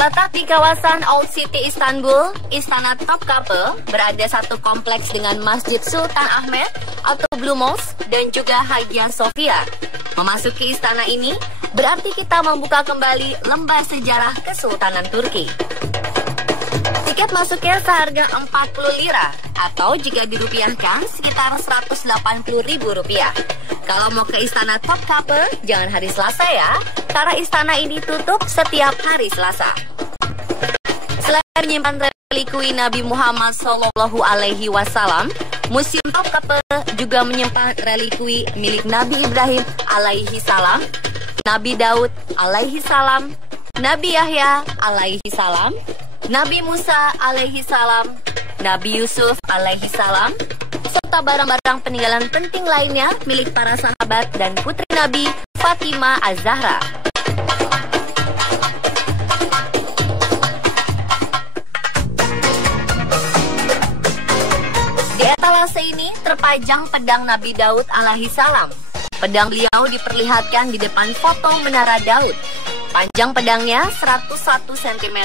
Terletak di kawasan Old City Istanbul, Istana Topkapı berada satu kompleks dengan Masjid Sultan Ahmet atau Blue Mosque dan juga Hagia Sophia. Memasuki istana ini berarti kita membuka kembali lembah sejarah Kesultanan Turki. Tiket masuknya seharga 40 lira atau jika dirupiahkan sekitar Rp180.000. Kalau mau ke Istana Topkapı, jangan hari Selasa ya, karena istana ini tutup setiap hari Selasa. Selain menyimpan relikui Nabi Muhammad SAW, Museum Topkapı juga menyimpan relikui milik Nabi Ibrahim alaihi salam, Nabi Daud alaihi salam, Nabi Yahya alaihi salam, Nabi Musa alaihi salam, Nabi Yusuf alaihi salam, serta barang-barang peninggalan penting lainnya milik para sahabat dan putri Nabi Fatimah Az-Zahra. Di etalase ini terpajang pedang Nabi Daud alaihi salam. Pedang beliau diperlihatkan di depan foto Menara Daud. Panjang pedangnya 101 cm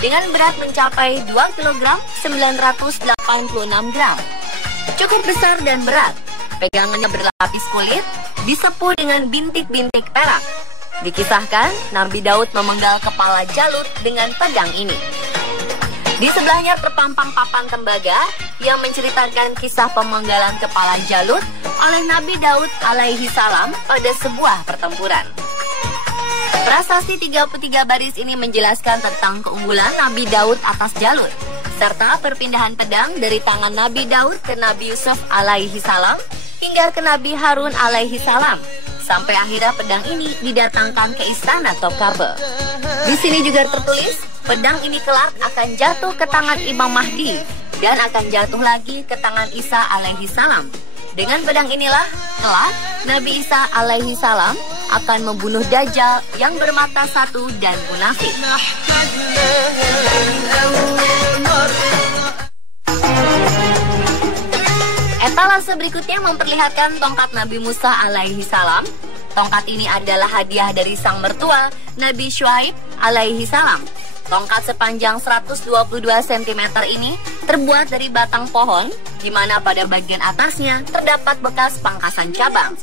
dengan berat mencapai 2 kg 986 gram. Cukup besar dan berat. Pegangannya berlapis kulit, disepuh dengan bintik-bintik perak. Dikisahkan Nabi Daud memenggal kepala Jalut dengan pedang ini. Di sebelahnya terpampang papan tembaga yang menceritakan kisah pemenggalan kepala Jalut oleh Nabi Daud alaihi salam pada sebuah pertempuran. Prasasti 33 baris ini menjelaskan tentang keunggulan Nabi Daud atas Jalut, serta perpindahan pedang dari tangan Nabi Daud ke Nabi Yusuf alaihi salam hingga ke Nabi Harun alaihi salam, sampai akhirnya pedang ini didatangkan ke Istana Topkapı. Di sini juga tertulis, pedang ini kelak akan jatuh ke tangan Imam Mahdi dan akan jatuh lagi ke tangan Isa alaihi salam. Dengan pedang inilah, kelak Nabi Isa alaihi salam akan membunuh Dajjal yang bermata satu dan munafik. Etalase berikutnya memperlihatkan tongkat Nabi Musa alaihi salam. Tongkat ini adalah hadiah dari sang mertua, Nabi Syuaib alaihi salam. Tongkat sepanjang 122 cm ini terbuat dari batang pohon, di mana pada bagian atasnya terdapat bekas pangkasan cabang.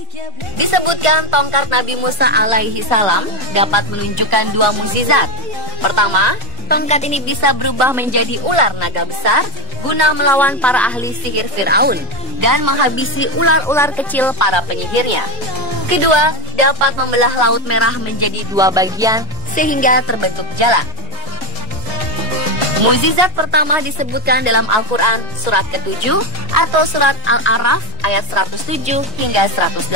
Disebutkan tongkat Nabi Musa alaihi salam dapat menunjukkan dua mukjizat. Pertama, tongkat ini bisa berubah menjadi ular naga besar guna melawan para ahli sihir Fir'aun dan menghabisi ular-ular kecil para penyihirnya. Kedua, dapat membelah Laut Merah menjadi dua bagian sehingga terbentuk jalan. Mukjizat pertama disebutkan dalam Al-Quran surat ke-7 atau surat Al-A'raf ayat 107 hingga 108.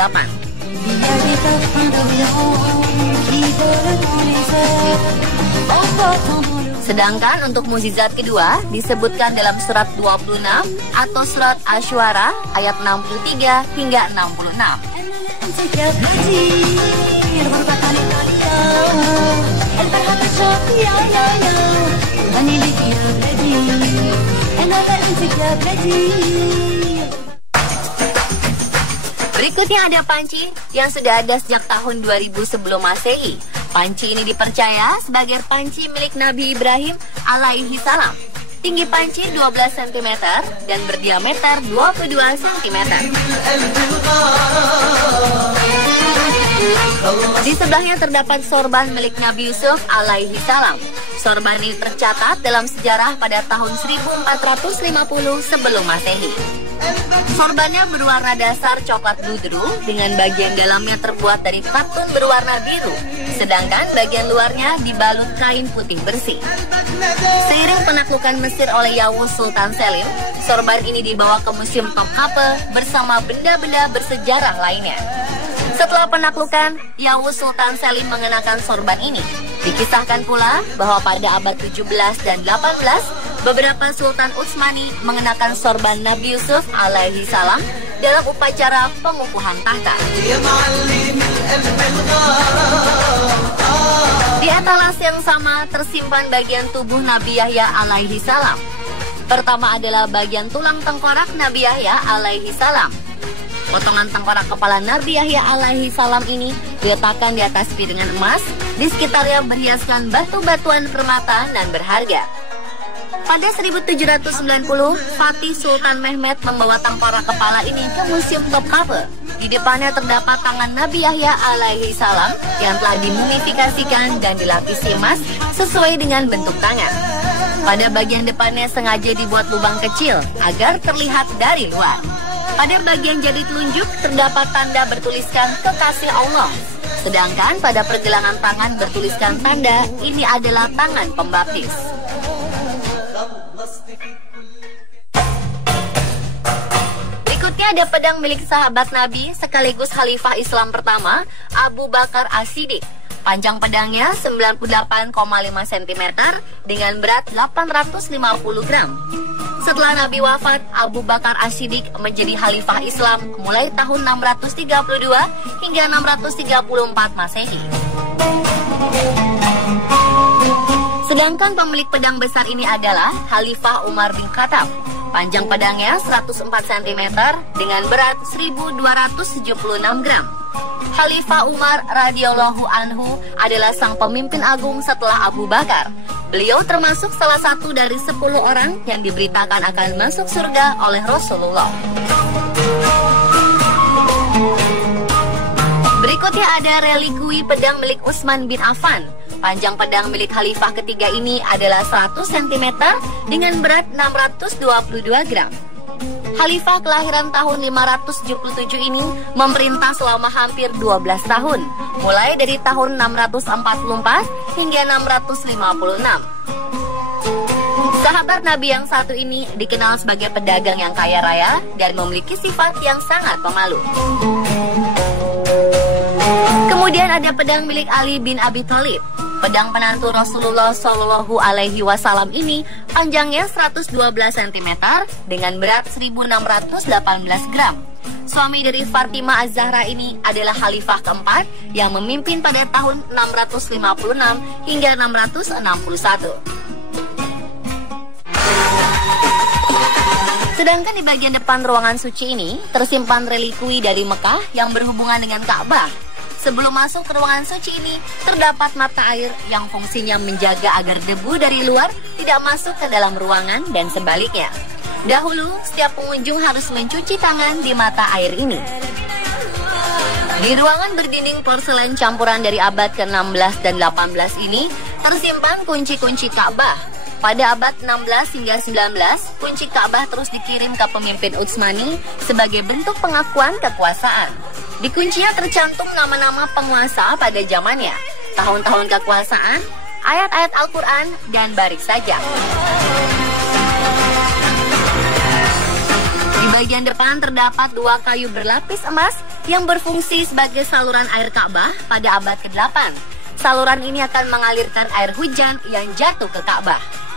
Sedangkan untuk mukjizat kedua disebutkan dalam surat 26 atau surat Asy-Syu'ara ayat 63 hingga 66. Berikutnya ada panci yang sudah ada sejak tahun 2000 sebelum Masehi. Panci ini dipercaya sebagai panci milik Nabi Ibrahim alaihi salam. Tinggi panci 12 cm dan berdiameter 22 cm. Di sebelahnya terdapat sorban milik Nabi Yusuf alaihi salam. Sorban ini tercatat dalam sejarah pada tahun 1450 sebelum Masehi. Sorbannya berwarna dasar coklat ludru dengan bagian dalamnya terbuat dari katun berwarna biru, sedangkan bagian luarnya dibalut kain putih bersih. Seiring penaklukan Mesir oleh Yawuz Sultan Selim, sorban ini dibawa ke Museum Topkapı bersama benda-benda bersejarah lainnya. Setelah penaklukan, Yawuz Sultan Selim mengenakan sorban ini. Dikisahkan pula bahwa pada abad 17 dan 18, beberapa Sultan Utsmani mengenakan sorban Nabi Yusuf alaihi salam dalam upacara pengukuhan tahta. Di etalase yang sama tersimpan bagian tubuh Nabi Yahya alaihi salam. Pertama adalah bagian tulang tengkorak Nabi Yahya alaihi salam. Potongan tengkorak kepala Nabi Yahya alaihi salam ini diletakkan di atas piringan emas. Di sekitarnya berhiaskan batu-batuan permata nan berharga. Pada 1790, Fatih Sultan Mehmed membawa tengkorak kepala ini ke Museum Topkapi. Di depannya terdapat tangan Nabi Yahya alaihi salam yang telah dimumifikasikan dan dilapisi emas sesuai dengan bentuk tangan. Pada bagian depannya sengaja dibuat lubang kecil agar terlihat dari luar. Pada bagian jari telunjuk terdapat tanda bertuliskan kekasih Allah. Sedangkan pada pergelangan tangan bertuliskan tanda ini adalah tangan pembaptis. Berikutnya ada pedang milik sahabat Nabi sekaligus Khalifah Islam pertama, Abu Bakar As-Siddiq. Panjang pedangnya 98,5 cm dengan berat 850 gram. Setelah Nabi wafat, Abu Bakar As-Siddiq menjadi Khalifah Islam mulai tahun 632 hingga 634 Masehi. Sedangkan pemilik pedang besar ini adalah Khalifah Umar bin Khattab. Panjang pedangnya 104 cm dengan berat 1276 gram. Khalifah Umar radhiyallahu anhu adalah sang pemimpin agung setelah Abu Bakar. Beliau termasuk salah satu dari 10 orang yang diberitakan akan masuk surga oleh Rasulullah. Berikutnya ada relikui pedang milik Utsman bin Affan. Panjang pedang milik Khalifah ketiga ini adalah 100 cm dengan berat 622 gram. Khalifah kelahiran tahun 577 ini memerintah selama hampir 12 tahun, mulai dari tahun 644 hingga 656. Sahabat Nabi yang satu ini dikenal sebagai pedagang yang kaya raya dan memiliki sifat yang sangat pemalu. Kemudian ada pedang milik Ali bin Abi Thalib. Pedang penantu Rasulullah Shallallahu Alaihi Wasallam ini panjangnya 112 cm dengan berat 1618 gram. Suami dari Fatimah Az-Zahra ini adalah Khalifah keempat yang memimpin pada tahun 656 hingga 661. Sedangkan di bagian depan ruangan suci ini tersimpan relikui dari Mekah yang berhubungan dengan Ka'bah. Sebelum masuk ke ruangan suci ini, terdapat mata air yang fungsinya menjaga agar debu dari luar tidak masuk ke dalam ruangan dan sebaliknya. Dahulu, setiap pengunjung harus mencuci tangan di mata air ini. Di ruangan berdinding porselen campuran dari abad ke-16 dan 18 ini, tersimpan kunci-kunci Ka'bah. Pada abad 16 hingga 19, kunci Ka'bah terus dikirim ke pemimpin Utsmani sebagai bentuk pengakuan kekuasaan. Di kuncinya tercantum nama-nama penguasa pada zamannya, tahun-tahun kekuasaan, ayat-ayat Al-Quran, dan baris saja. Di bagian depan terdapat dua kayu berlapis emas yang berfungsi sebagai saluran air Ka'bah pada abad ke-8. Saluran ini akan mengalirkan air hujan yang jatuh ke Ka'bah.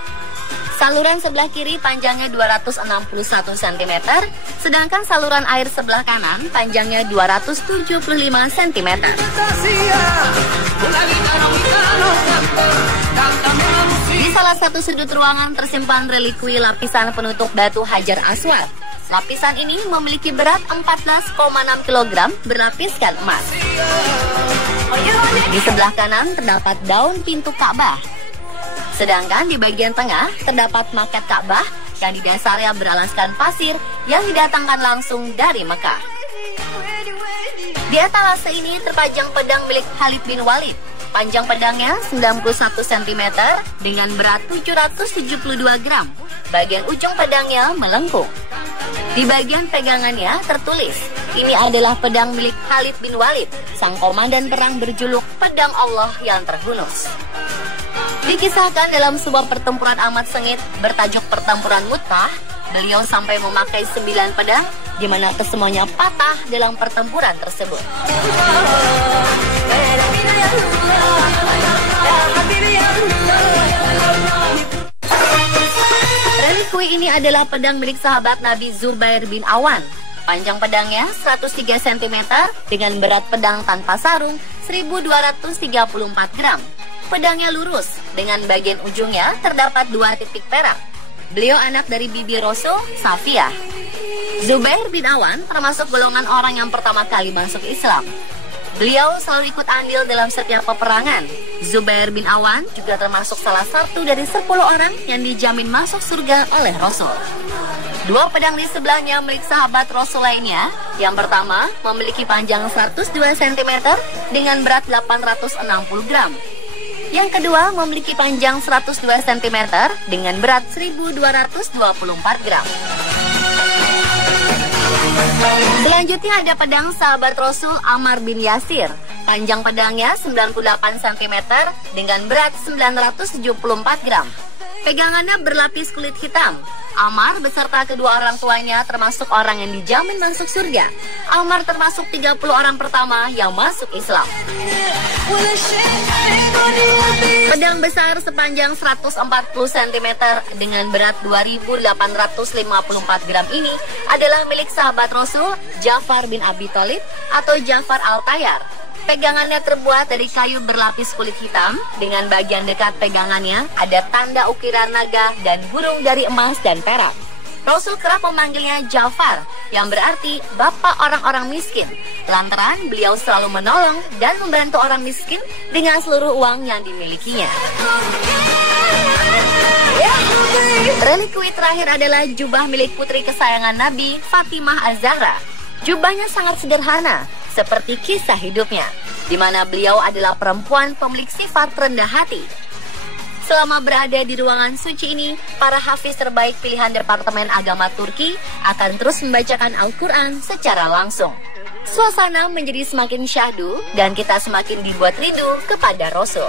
Saluran sebelah kiri panjangnya 261 cm, sedangkan saluran air sebelah kanan panjangnya 275 cm. Di salah satu sudut ruangan tersimpan relikui lapisan penutup batu Hajar Aswad. Lapisan ini memiliki berat 14,6 kg berlapiskan emas. Di sebelah kanan terdapat daun pintu Ka'bah. Sedangkan di bagian tengah terdapat maket Ka'bah yang di dasarnya beralaskan pasir yang didatangkan langsung dari Mekah. Di etalase ini terpajang pedang milik Khalid bin Walid. Panjang pedangnya 91 cm dengan berat 772 gram. Bagian ujung pedangnya melengkung. Di bagian pegangannya tertulis, ini adalah pedang milik Khalid bin Walid, sang komandan perang berjuluk Pedang Allah yang terhunus. Dikisahkan dalam sebuah pertempuran amat sengit bertajuk Pertempuran Mu'tah, beliau sampai memakai 9 pedang, di mana kesemuanya patah dalam pertempuran tersebut. Relikui ini adalah pedang milik sahabat Nabi Zubair bin Awan. Panjang pedangnya 103 cm dengan berat pedang tanpa sarung 1234 gram. Pedangnya lurus, dengan bagian ujungnya terdapat 2 titik perak. Beliau anak dari Bibi Rasul, Safiyah. Zubair bin Awan termasuk golongan orang yang pertama kali masuk Islam. Beliau selalu ikut andil dalam setiap peperangan. Zubair bin Awan juga termasuk salah satu dari 10 orang yang dijamin masuk surga oleh Rasul. Dua pedang di sebelahnya milik sahabat Rasul lainnya. Yang pertama memiliki panjang 102 cm dengan berat 860 gram. Yang kedua memiliki panjang 102 cm dengan berat 1224 gram. Selanjutnya ada pedang sahabat Rasul Ammar bin Yasir. Panjang pedangnya 98 cm dengan berat 974 gram. Pegangannya berlapis kulit hitam. Ammar beserta kedua orang tuanya termasuk orang yang dijamin masuk surga. Ammar termasuk 30 orang pertama yang masuk Islam. Pedang besar sepanjang 140 cm dengan berat 2854 gram ini adalah milik sahabat Rasul Ja'far bin Abi Thalib atau Ja'far al-Tayyar. Pegangannya terbuat dari kayu berlapis kulit hitam. Dengan bagian dekat pegangannya ada tanda ukiran naga dan burung dari emas dan perak. Rasul kerap memanggilnya Ja'far, yang berarti bapak orang-orang miskin. Lantaran beliau selalu menolong dan membantu orang miskin dengan seluruh uang yang dimilikinya. Relikui terakhir adalah jubah milik putri kesayangan Nabi, Fatimah Az-Zahra. Jubahnya sangat sederhana, seperti kisah hidupnya, di mana beliau adalah perempuan pemilik sifat rendah hati. Selama berada di ruangan suci ini, para hafiz terbaik pilihan Departemen Agama Turki akan terus membacakan Al-Quran secara langsung. Suasana menjadi semakin syahdu dan kita semakin dibuat rindu kepada Rasul.